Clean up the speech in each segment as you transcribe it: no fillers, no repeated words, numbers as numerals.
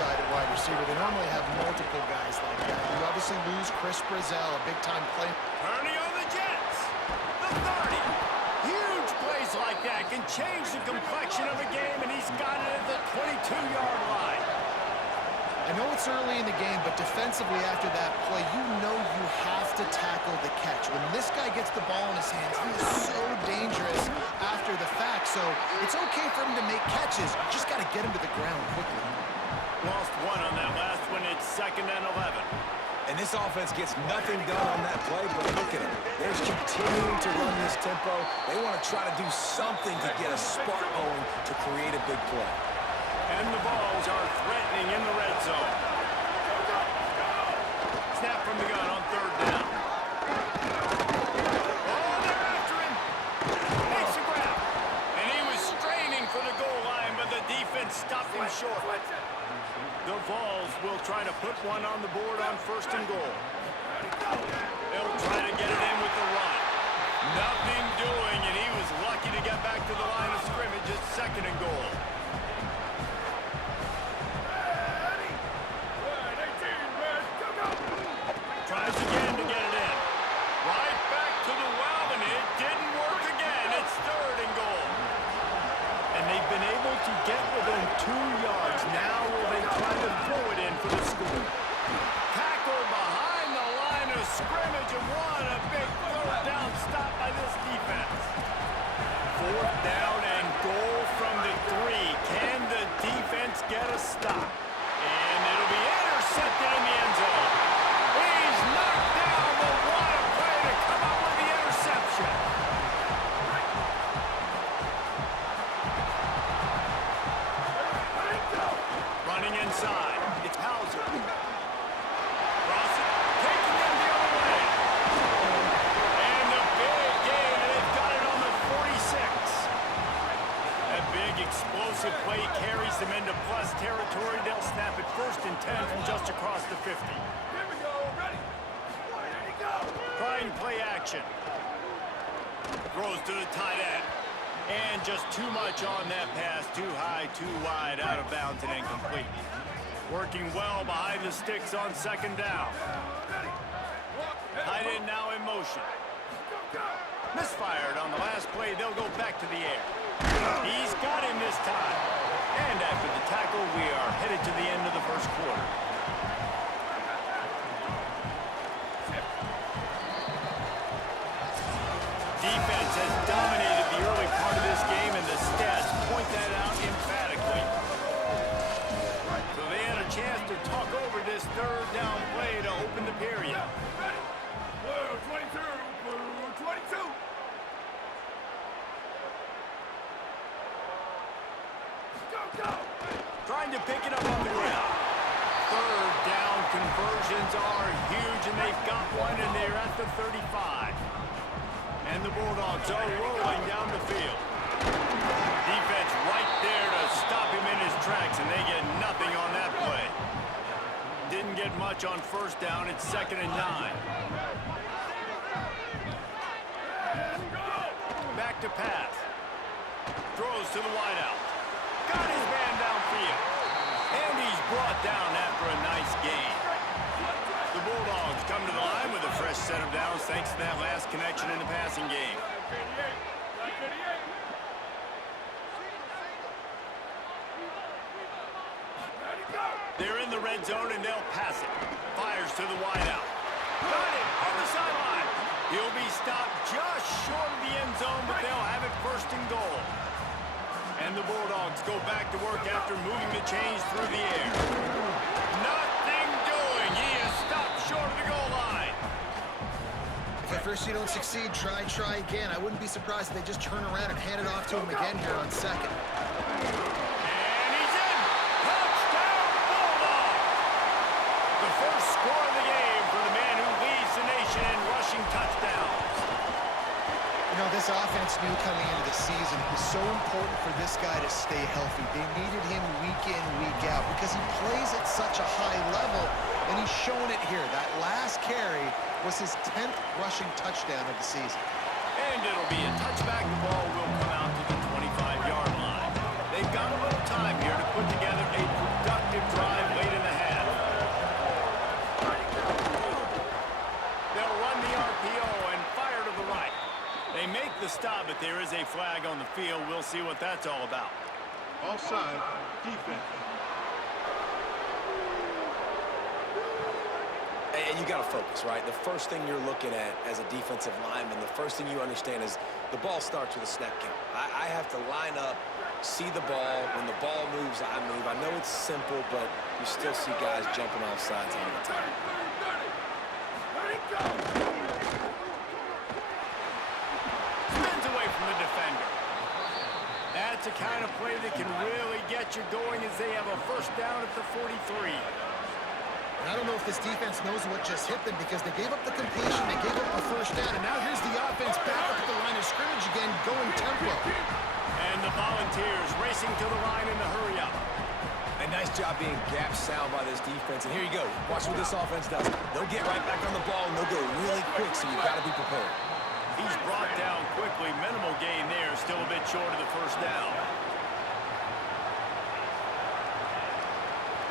side at wide receiver. They normally have multiple guys like that. You obviously lose Chris Brazzell, a big-time player. Turning on the Jets. The 30. Huge plays like that can change the complexion of a game, and he's got it at the 22-yard line. I know it's early in the game, but defensively after that play, you know you have to tackle the catch. When this guy gets the ball in his hands, he is so dangerous after the fact. So it's okay for him to make catches. You just got to get him to the ground quickly. Lost one on that last one. It's 2nd and 11. And this offense gets nothing done on that play, but look at them. They're continuing to run this tempo. They want to try to do something to get a spark going to create a big play. And the balls are threatening in the red zone. Snap from the gun on 3rd down. Oh, they're after him. Makes a grab. And he was straining for the goal line, but the defense stopped him short. The Vols will try to put one on the board on 1st and goal. They'll try to get it in with the run. Nothing doing, and he was lucky to get back to the line of scrimmage at 2nd and goal. Tries again to get it in. Right back to the well, and it didn't work again. It's 3rd and goal. And they've been able to get within 2 yards. Now will they try to throw it in for the score? Tackle behind the line of scrimmage, and what a big 3rd down stop by this defense. 4th down and goal from the 3. Can the defense get a stop? And it'll be intercepted in the end zone. He's knocked down, but what a play to come up with the interception. Running inside. It's Hauser. Cross it. Taking him the other way. And the big gain, and they've got it on the 46. That big explosive play carries them into plus territory. They'll snap it 1st and 10 from just across the 50. Trying play action. Throws to the tight end. And just too much on that pass. Too high, too wide, out of bounds and incomplete. Working well behind the sticks on 2nd down. Tight end now in motion. Misfired on the last play. They'll go back to the air. He's got him this time. And after the tackle, we are headed to the end of the 1st quarter. Defense has dominated the early part of this game, and the stats point that out emphatically. So they had a chance to talk over this 3rd down play to open the period. Blue 22, blue 22. Go! Trying to pick it up on the ground. 3rd down conversions are huge, and they've got one, and they're at the 35. And the Bulldogs are rolling down the field. Defense right there to stop him in his tracks, and they get nothing on that play. Didn't get much on 1st down. It's 2nd and 9. Back to pass. Throws to the wideout. Got his man downfield. And he's brought down after a nice gain. The Bulldogs come to the line with a fresh set of downs thanks to that last connection in the passing game. They're in the red zone, and they'll pass it. Fires to the wideout. Got it on the sideline. He'll be stopped just short of the end zone, but they'll have it 1st and goal. And the Bulldogs go back to work after moving the chains through the air. Nothing doing. He is stopped short of the goal line. If at first you don't succeed, try again. I wouldn't be surprised if they just turn around and hand it off to him again here on 2nd. And he's in. Touchdown, Bulldogs. The first score of the game for the man who leads the nation in rushing touchdowns. You know, this offense knew coming into the season it was so important for this guy to stay healthy. They needed him week in, week out because he plays at such a high level, and he's shown it here. That last carry was his 10th rushing touchdown of the season. And it'll be a touchback. The ball will come out to the 25-yard line. They've got a little time here to put together a productive drive. there is a flag on the field. We'll see what that's all about. Offside, defense. And you got to focus, right? The first thing you're looking at as a defensive lineman, the first thing you understand is the ball starts with a snap count. I have to line up, see the ball. When the ball moves, I move. I know it's simple, but you still see guys jumping off sides all the time. Spins away from the defender. That's a kind of play that can really get you going as they have a first down at the 43. And I don't know if this defense knows what just hit them because they gave up the completion, they gave up the first down, and now here's the offense back up at the line of scrimmage again, going tempo. And the Volunteers racing to the line in the hurry up. A nice job being gap sound by this defense. And here you go. Watch what this offense does. They'll get right back on the ball, and they'll go really quick, so you've got to be prepared. He's brought down quickly. Minimal gain there, still a bit short of the first down.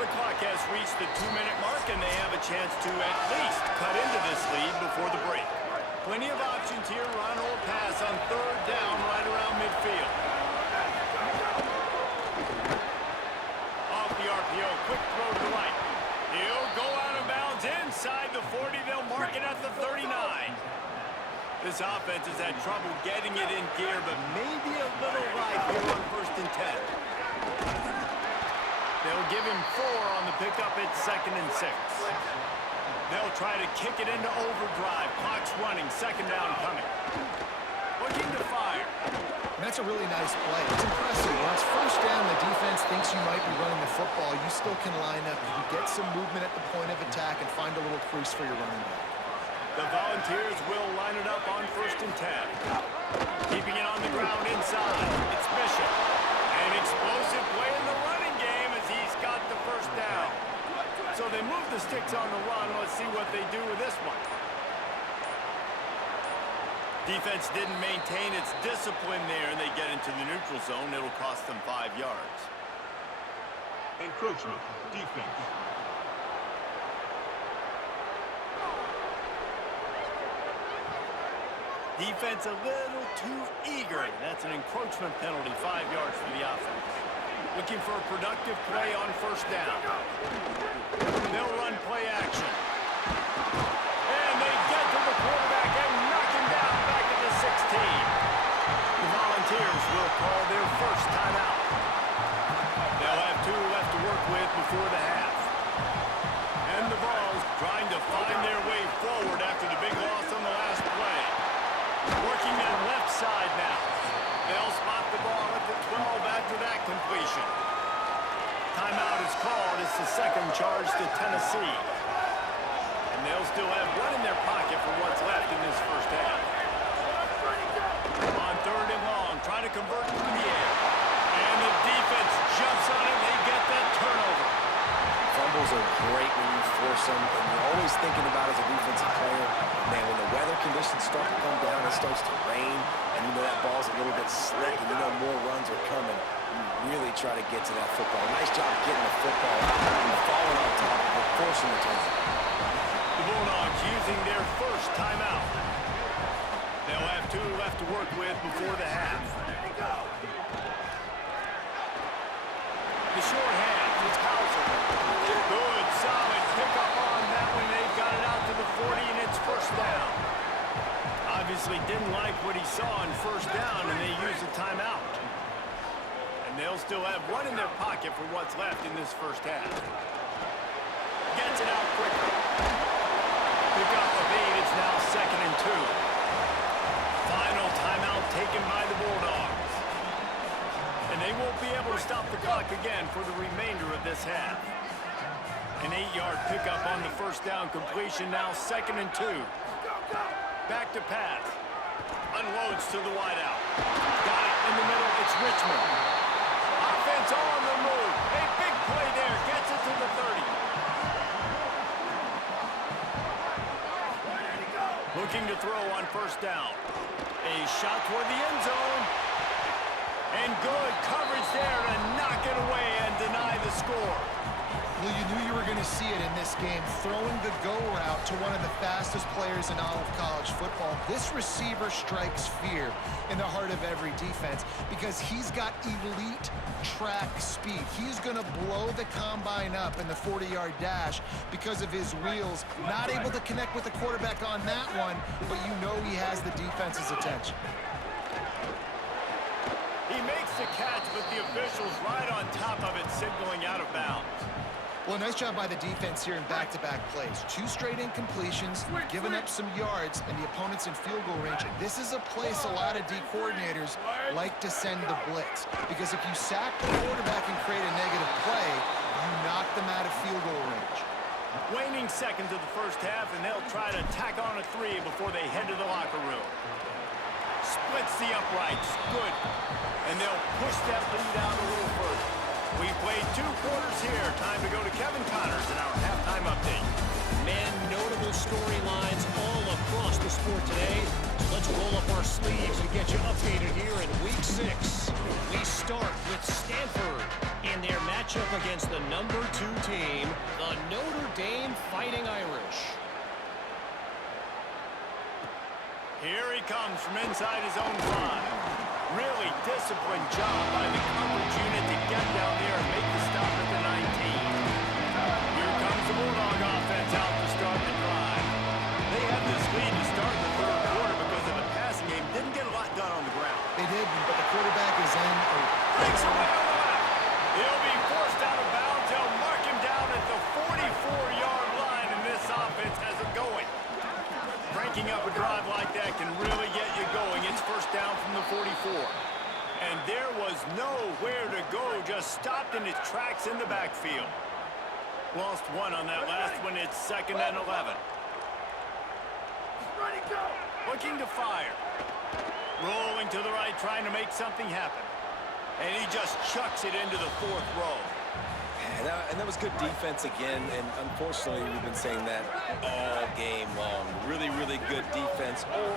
The clock has reached the 2-minute mark, and they have a chance to at least cut into this lead before the break. Plenty of options here, run or pass on third down right around midfield. Off the RPO, quick throw to the right. He'll go out of bounds inside the 40. They'll mark it at the 39. This offense has had trouble getting it in gear, but maybe a little life here on 1st and 10. They'll give him 4 on the pickup at 2nd and 6. They'll try to kick it into overdrive. Clock's running, 2nd down coming. Looking to fire. And that's a really nice play. It's impressive. Once first down, the defense thinks you might be running the football. You still can line up. You can get some movement at the point of attack and find a little crease for your running back. The Volunteers will line it up on 1st and 10. Keeping it on the ground inside. It's Bishop. An explosive play in the running game as he's got the first down. So they move the sticks on the run. Let's see what they do with this one. Defense didn't maintain its discipline there, and they get into the neutral zone. It'll cost them 5 yards. Encroachment, defense. Defense a little too eager. That's an encroachment penalty, 5 yards for the offense. Looking for a productive play on first down. They'll run play action. And they get to the quarterback and knock him down back at the 16. The Volunteers will call their first timeout. They'll have 2 left to work with before the half. And the Vols trying to find their way forward after the big loss on the last play. Working their left side now. They'll spot the ball at the 12 after that completion. Timeout is called. It's the 2nd charge to Tennessee. And they'll still have 1 in their pocket for what's left in this first half. On 3rd and long, trying to convert through the air. And the defense jumps on it. They get that turnover. Fumbles are great when you force them, and you're always thinking about as a defensive player, man, when the weather conditions start to come down, it starts to rain, and you know that ball's a little bit slick, and you know more runs are coming. You really try to get to that football. Nice job getting the football out and falling on top of it, forcing the turnover. The Bulldogs using their first timeout. They'll have 2 left to work with before the half. The short half is Hauser. Good, solid pickup on that one. They've got it out to the 40, and it's first down. Obviously didn't like what he saw on first down, and they used a timeout. And they'll still have 1 in their pocket for what's left in this first half. Gets it out quickly. Pickup of 8. It's now 2nd and 2. Final timeout taken by the Bulldogs. And they won't be able to stop the clock again for the remainder of this half. An 8-yard pickup on the first down completion, now 2nd and 2. Back to pass. Unloads to the wideout. Got it in the middle, it's Richmond. Offense on the move. A big play there, gets it to the 30. Looking to throw on first down. A shot toward the end zone. And good coverage there to knock it away and deny the score. Well, you knew you were going to see it in this this game, throwing the go route to one of the fastest players in all of college football. This receiver strikes fear in the heart of every defense because he's got elite track speed. He's going to blow the combine up in the 40-yard dash because of his wheels. Not able to connect with the quarterback on that one, but you know he has the defense's attention. He makes the catch, but the official's right on top of it, signaling out of bounds. Well, nice job by the defense here in back-to-back plays. 2 straight incompletions, giving up some yards, and the opponent's in field goal range. This is a place a lot of D coordinators like to send the blitz, because if you sack the quarterback and create a negative play, you knock them out of field goal range. Waning seconds of the first half, and they'll try to tack on a 3 before they head to the locker room. Splits the uprights. Good. And they'll push that lead out a little further. We've played 2 quarters here. Time to go to Kevin Connors in our halftime update. Man, notable storylines all across the sport today. So let's roll up our sleeves and get you updated here in Week 6. We start with Stanford in their matchup against the number 2 team, the Notre Dame Fighting Irish. Here he comes from inside his own 5. Really disciplined job by the coverage unit to get down there and make the stop at the 19. Here comes the Bulldog offense out to start the drive. They had this lead to start the 3rd quarter because of the passing game. Didn't get a lot done on the ground. They did, but the quarterback is in. Breaks away on the left. He'll be forced out of bounds. They'll mark him down at the 44-yard line, and this offense has it going. Cranking up a drive like that can really get you going. It's first down from the 44. And there was nowhere to go, just stopped in its tracks in the backfield. Lost 1 on that last one. It's 2nd and 11. Ready, go! Looking to fire. Rolling to the right, trying to make something happen. And he just chucks it into the 4th row. And that was good defense again, and unfortunately we've been saying that all game long. Really, really good defense. Or,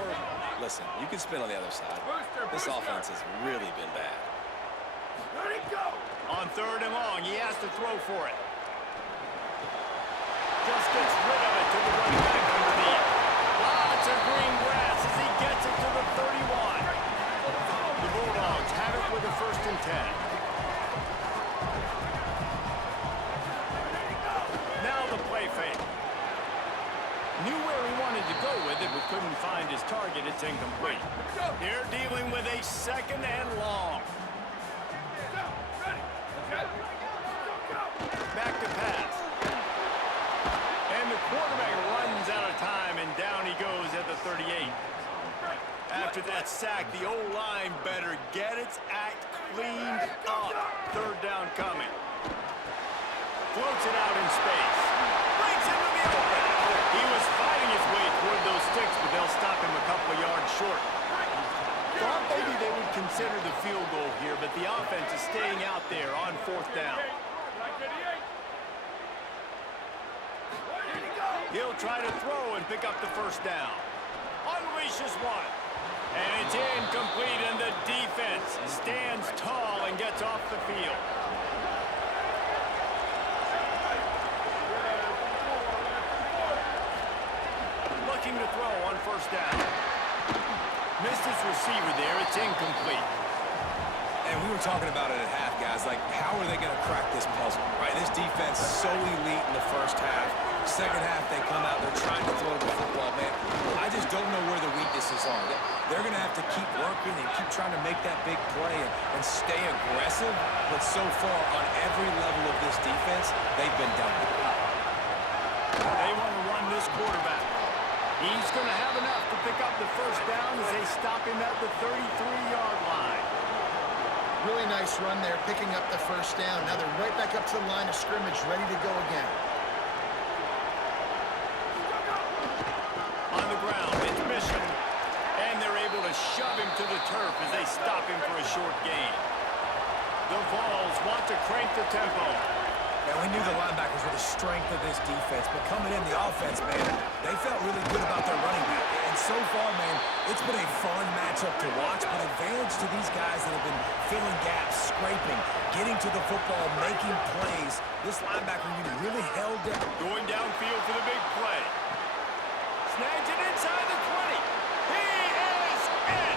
listen, you can spin on the other side. This offense has really been bad. Ready, go! On 3rd and long, he has to throw for it. Just gets rid of it to the running back underneath. Lots of green grass as he gets it to the 31. The Bulldogs have it with a 1st and 10. Fake. Knew where he wanted to go with it, but couldn't find his target. It's incomplete. They're dealing with a 2nd and long. Back to pass. And the quarterback runs out of time, and down he goes at the 38. After that sack, the O-line better get its act cleaned up. 3rd down coming. Floats it out in space. Breaks into the open. He was fighting his way toward those sticks, but they'll stop him a couple of yards short. Thought maybe they would consider the field goal here, but the offense is staying out there on 4th down. He'll try to throw and pick up the 1st down. Unleashes 1. And it's incomplete, and the defense stands tall and gets off the field. Looking to throw on 1st down. Missed his receiver there. It's incomplete. And we were talking about it at half, guys. Like, how are they going to crack this puzzle, right? This defense is so elite in the 1st half. 2nd half, they come out, they're trying to throw the football, man. I just don't know where the weaknesses are. They're going to have to keep working and keep trying to make that big play and stay aggressive. But so far, on every level of this defense, they've been done. They want to run this quarterback. He's going to have enough to pick up the 1st down as they stop him at the 33-yard line. Really nice run there, picking up the 1st down. Now they're right back up to the line of scrimmage, ready to go again. On the ground, it's mission. And they're able to shove him to the turf as they stop him for a short gain. The Vols want to crank the tempo. And we knew the linebackers were the strength of this defense, but coming in the offense, man, they felt really good about their running back. And so far, man, it's been a fun matchup to watch, but advantage to these guys that have been filling gaps, scraping, getting to the football, making plays. This linebacker unit really held down. Going downfield for the big play. Snags it inside the 20. He is in.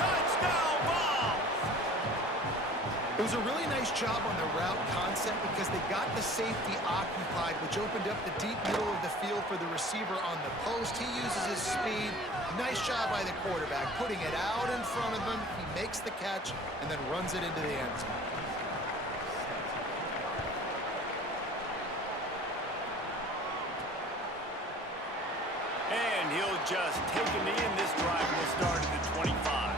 Touchdown ball. It was a really nice job on the route concept because they got the safety occupied, which opened up the deep middle of the field for the receiver on the post. He uses his speed. Nice job by the quarterback, putting it out in front of him. He makes the catch and then runs it into the end zone. And he'll just take a knee, and this drive will start at the 25.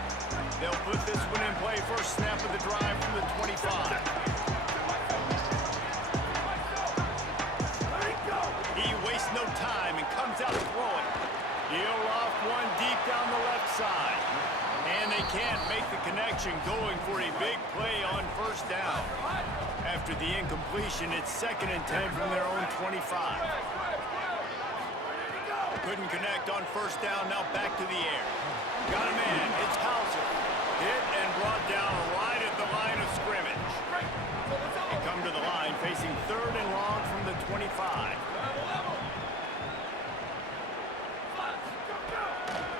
They'll put this one in play. First snap of the drive from the 25. He wastes no time and comes out throwing. He'll off one deep down the left side. And they can't make the connection, going for a big play on first down. After the incompletion, it's 2nd and 10 from their own 25. Couldn't connect on first down, now back to the air. Got a man, it's Hauser. Hit and brought down right at the line of scrimmage. And come to the line, facing 3rd and long from the 25.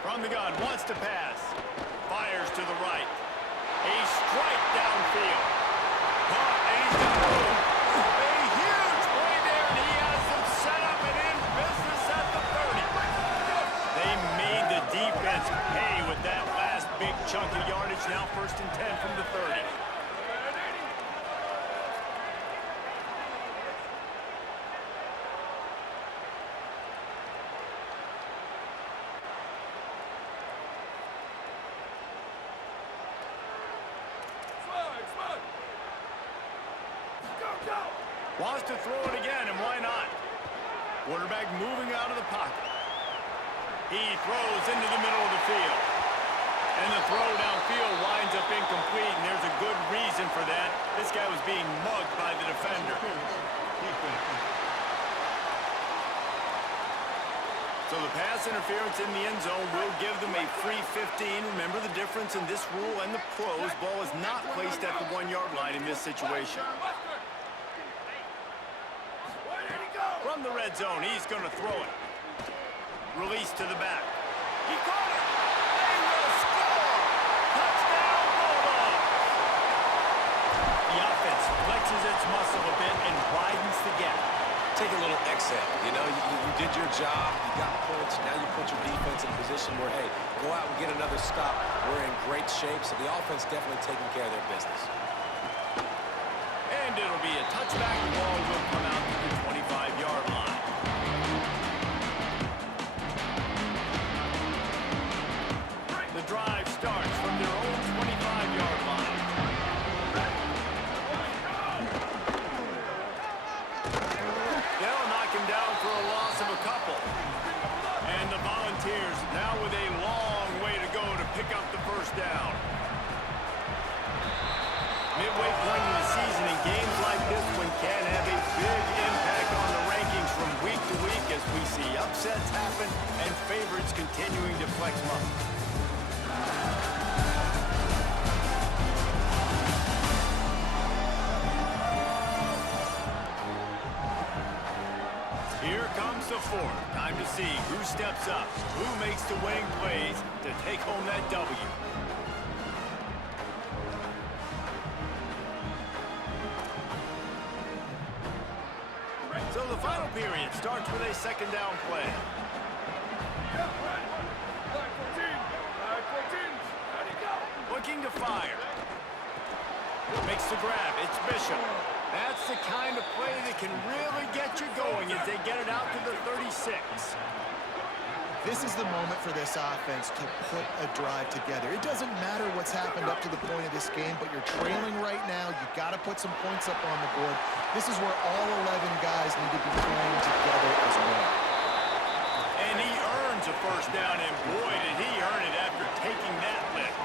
From the gun, wants to pass. Fires to the right. A strike downfield. Caught, and he's got room. A huge play there, and he has them set up and in business at the 30. They made the defense pay with that last big chunk of yardage. Now 1st and 10 from the 30. Wants to throw it again, and why not? Quarterback moving out of the pocket. He throws into the middle of the field. And the throw downfield winds up incomplete, and there's a good reason for that. This guy was being mugged by the defender. So the pass interference in the end zone will give them a free 15. Remember the difference in this rule and the pros. Ball is not placed at the 1-yard line in this situation. From the red zone, he's going to throw it. Release to the back. He caught it. They will score. Touchdown, Bulldogs. The offense flexes its muscle a bit and widens the gap. Take a little exit. You know, you did your job. You got points. Now you put your defense in a position where, hey, go out and get another stop. We're in great shape, so the offense definitely taking care of their business. And it'll be a touchback. The ball will come out to the 25-yard line. The drive starts from their own 25-yard line. They'll knock him down for a loss of a couple. And the Volunteers now with a long way to go to pick up the first down. Midway point in the season, and games like this one can have a big impact on the rankings from week to week as we see upsets happen and favorites continuing to flex muscle. Here comes the 4th. Time to see who steps up, who makes the winning plays to take home that W. So the final period starts with a 2nd down play. Looking to fire. Makes the grab. It's Bishop. That's the kind of play that can really get you going as they get it out to the 36. This is the moment for this offense to put a drive together. It doesn't matter what's happened up to the point of this game, but you're trailing right now. You've got to put some points up on the board. This is where all 11 guys need to be playing together as one. And he earns a first down, and boy, did he earn it after taking that lift.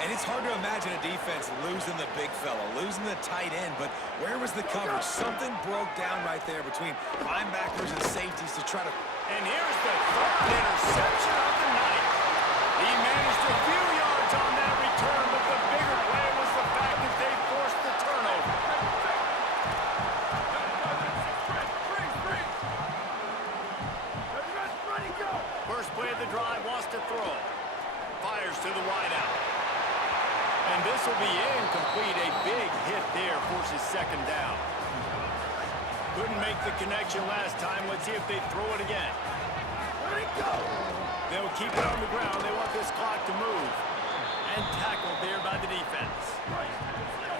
And it's hard to imagine a defense losing the big fella, losing the tight end, but where was the coverage? Something broke down right there between linebackers and safeties to try to... And here's the third interception of the night. He managed a few yards on that return, but the bigger play was the fact that they forced the turnover. First play of the drive, wants to throw. Fires to the wideout. And this will be incomplete. A big hit there, forces second down. Couldn't make the connection last time. Let's see if they throw it again. They'll keep it on the ground. They want this clock to move. And tackled there by the defense.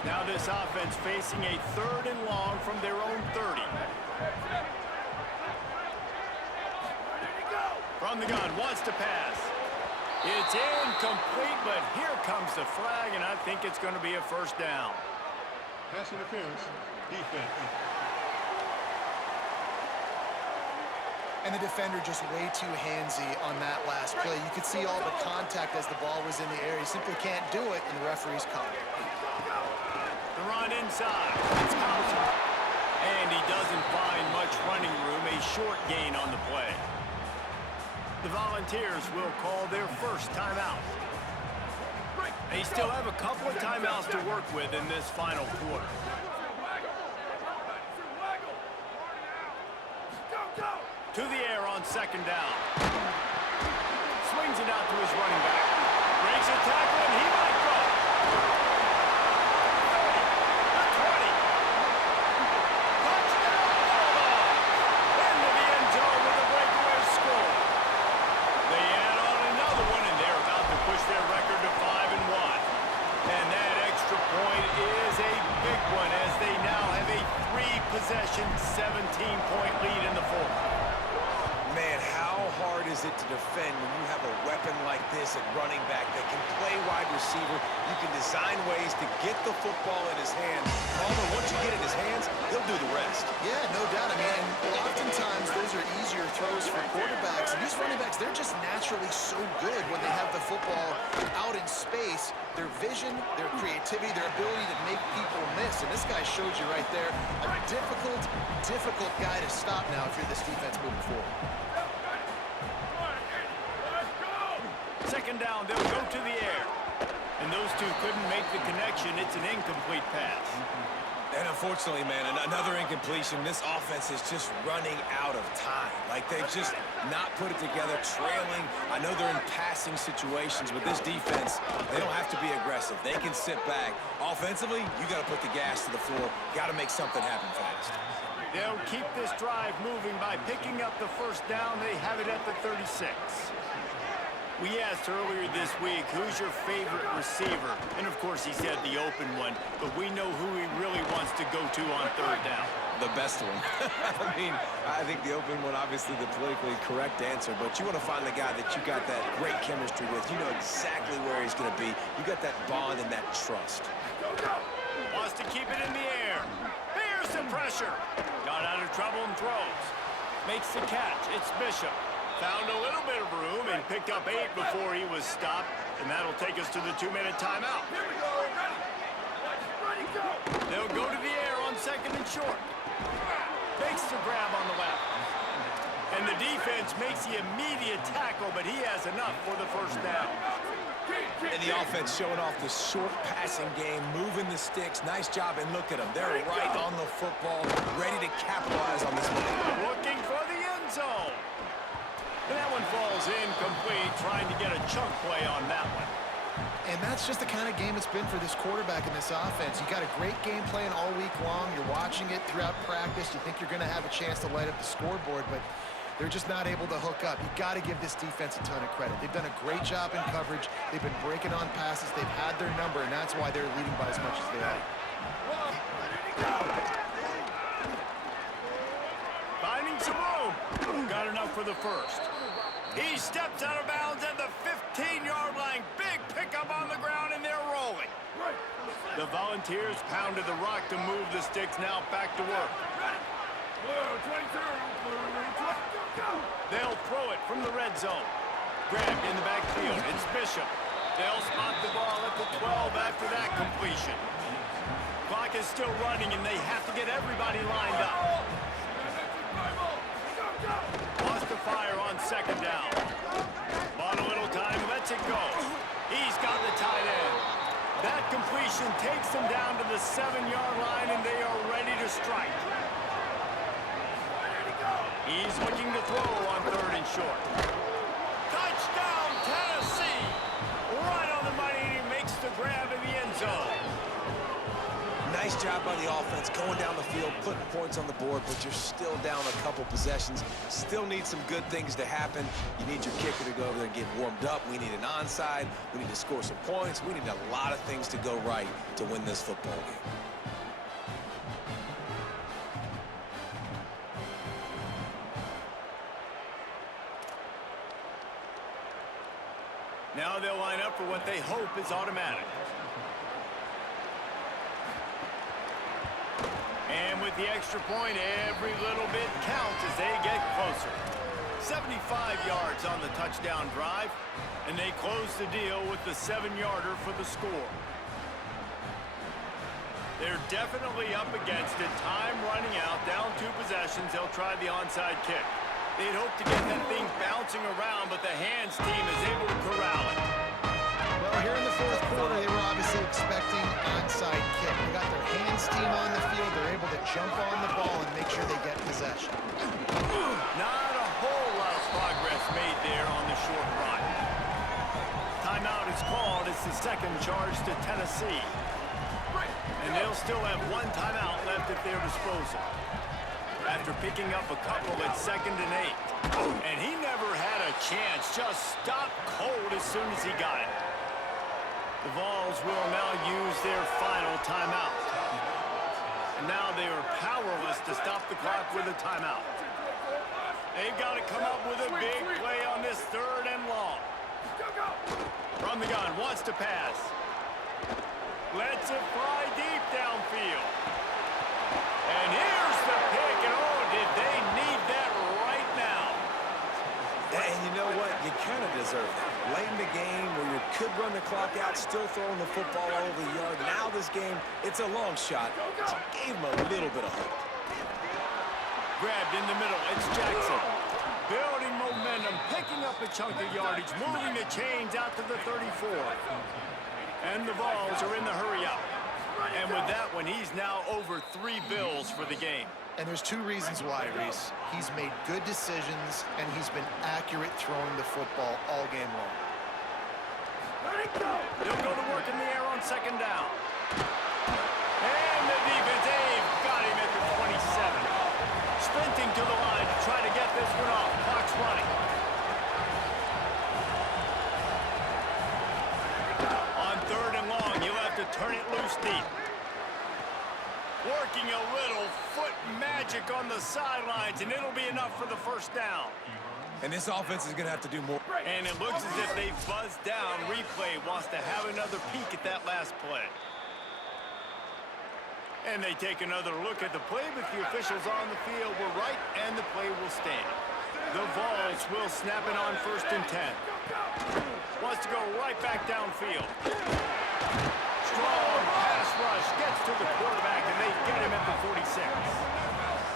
Now this offense facing a 3rd and long from their own 30. From the gun, wants to pass. It's incomplete, but here comes the flag, and I think it's going to be a first down. Pass interference. Defense. And the defender just way too handsy on that last play. You could see all the contact as the ball was in the air. He simply can't do it, and the referee's caught it. The run inside. It's Thompson. And he doesn't find much running room. A short gain on the play. The Volunteers will call their first timeout. They still have a couple of timeouts to work with in this final quarter. To the air on second down. Swings it out to his running back. Breaks a tackle, and he might go. 30, the 20. Touchdown, Bulldogs! Into the end zone with a breakaway score. They add on another one, and they're about to push their record to 5-1. And that extra point is a big one, as they now have a 3-possession, 17-point lead in the fourth. Man, how hard is it to defend when you have a weapon like this at running back that can play wide receiver? You can design ways to get the football in his hand. Palmer, once you get it in his hands, he'll do the rest. Yeah, no doubt. I mean, and oftentimes those are easier throws for quarterbacks. And these running backs, they're just naturally so good when they have the football out in space. Their vision, their creativity, their ability to make people miss. And this guy showed you right there a difficult guy to stop now if you're this defense moving forward. Second down, they'll go to the air. And those two couldn't make the connection. It's an incomplete pass. And unfortunately, man, another incompletion. This offense is just running out of time. Like, they've just not put it together, trailing. I know they're in passing situations, but this defense, they don't have to be aggressive. They can sit back. Offensively, you got to put the gas to the floor. Got to make something happen fast. They'll keep this drive moving by picking up the first down. They have it at the 36. We asked earlier this week, who's your favorite receiver? And of course, he said the open one, but we know who he really wants to go to on third down. The best one. I mean, I think the open one, obviously the politically correct answer, but you want to find the guy that you got that great chemistry with. You know exactly where he's going to be. You got that bond and that trust. Wants to keep it in the air. Here's the pressure. Got out of trouble and throws. Makes the catch. It's Bishop. Found a little bit of room and picked up 8 before he was stopped. And that'll take us to the 2-minute timeout. Here we go. Ready, go. They'll go to the air on second and short. Makes the grab on the left. And the defense makes the immediate tackle, but he has enough for the first down. And the offense showing off the short passing game, moving the sticks. Nice job, and look at them. They're right on the football, ready to capitalize on this one. Looking for the end zone. And that one falls incomplete, trying to get a chunk play on that one. And that's just the kind of game it's been for this quarterback in this offense. You got a great game plan all week long. You're watching it throughout practice. You think you're going to have a chance to light up the scoreboard, but they're just not able to hook up. You got to give this defense a ton of credit. They've done a great job in coverage. They've been breaking on passes. They've had their number, and that's why they're leading by as much as they are. Finding some room. Got enough for the first. He steps out of bounds at the 15-yard line. Big pickup on the ground, and they're rolling. The Volunteers pounded the rock to move the sticks. Now back to work. They'll throw it from the red zone. Grabbed in the backfield. It's Bishop. They'll spot the ball at the 12 after that completion. Clock is still running, and they have to get everybody lined up. Lost the fire on second down. Bought a little time, lets it go. He's got the tight end. That completion takes them down to the 7-yard line, and they are ready to strike. He's looking to throw on 3rd and short. Touchdown, Tennessee! Right on the money, and he makes the grab in the end zone. Nice job by the offense going down the field, putting points on the board, but you're still down a couple possessions. Still need some good things to happen. You need your kicker to go over there and get warmed up. We need an onside. We need to score some points. We need a lot of things to go right to win this football game. Now they'll line up for what they hope is automatic. And with the extra point, every little bit counts as they get closer. 75 yards on the touchdown drive, and they close the deal with the 7-yarder for the score. They're definitely up against it. Time running out, down 2 possessions. They'll try the onside kick. They'd hope to get that thing bouncing around, but the hands team is able to corral it. Well, here in the 4th quarter, they were obviously expecting onside kick. They got their hands team on the field. They're able to jump on the ball and make sure they get possession. Not a whole lot of progress made there on the short run. Timeout is called. It's the 2nd charge to Tennessee. And they'll still have 1 timeout left at their disposal. After picking up a couple at 2nd and 8. And he never had a chance. Just stopped cold as soon as he got it. The Vols will now use their final timeout. And now they are powerless to stop the clock with a timeout. They've got to come up with a big play on this 3rd and long. From the gun, wants to pass. Lets it fly deep downfield. And here's the pick, and oh, did they need that right now. And you know what? You kind of deserve that. Late in the game where you could run the clock out, still throwing the football over the yard. Now this game, it's a long shot. So gave him a little bit of hope. Grabbed in the middle, it's Jackson. Building momentum, picking up a chunk of yardage, moving the chains out to the 34. And the Vols are in the hurry up. And with that one, he's now over 3 bills for the game. And there's 2 reasons why, Reese. He's made good decisions, and he's been accurate throwing the football all game long. They'll go to work in the air on 2nd down. And the defense, they've got him at the 27. Sprinting to the line to try to get this one off. Clock's running. On 3rd and long, you'll have to turn it loose deep. Working a little foot magic on the sidelines, and it'll be enough for the 1st down. And this offense is going to have to do more. And it looks as if they've buzzed down. Replay wants to have another peek at that last play. And they take another look at the play, but the officials on the field were right, and the play will stand. The Vols will snap it on 1st and 10. Wants to go right back downfield. Strong pass rush, gets to the quarterback, and they get him at the 46.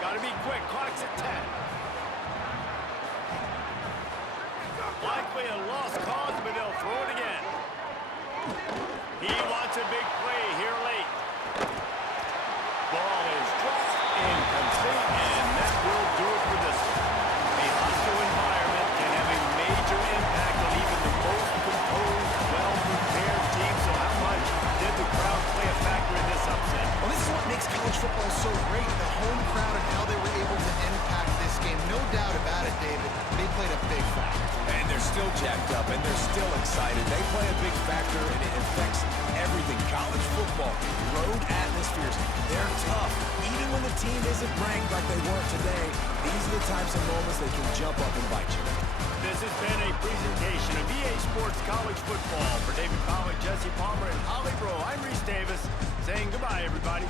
Got to be quick, clock's at 10. Likely a lost cause, but they'll throw it again. He wants a big play here late. Ball is dropped, incomplete, and that will do it for this one. A hostile environment can have a major impact on even the most composed, well-prepared team. So how much did the crowd play a factor in this upset? Well, this is what makes college football so great, the home crowd and how they were able to impact this game. No doubt about it, David. They played a big factor. And they're still jacked up, and they're still excited. They play a big factor, and it affects everything. College football, road atmospheres, they're tough. Even when the team isn't ranked like they weren't today, these are the types of moments that can jump up and bite you. This has been a presentation of EA Sports College Football. For David Pollack, Jesse Palmer, and Holly Rowe, I'm Reese Davis saying goodbye, everybody.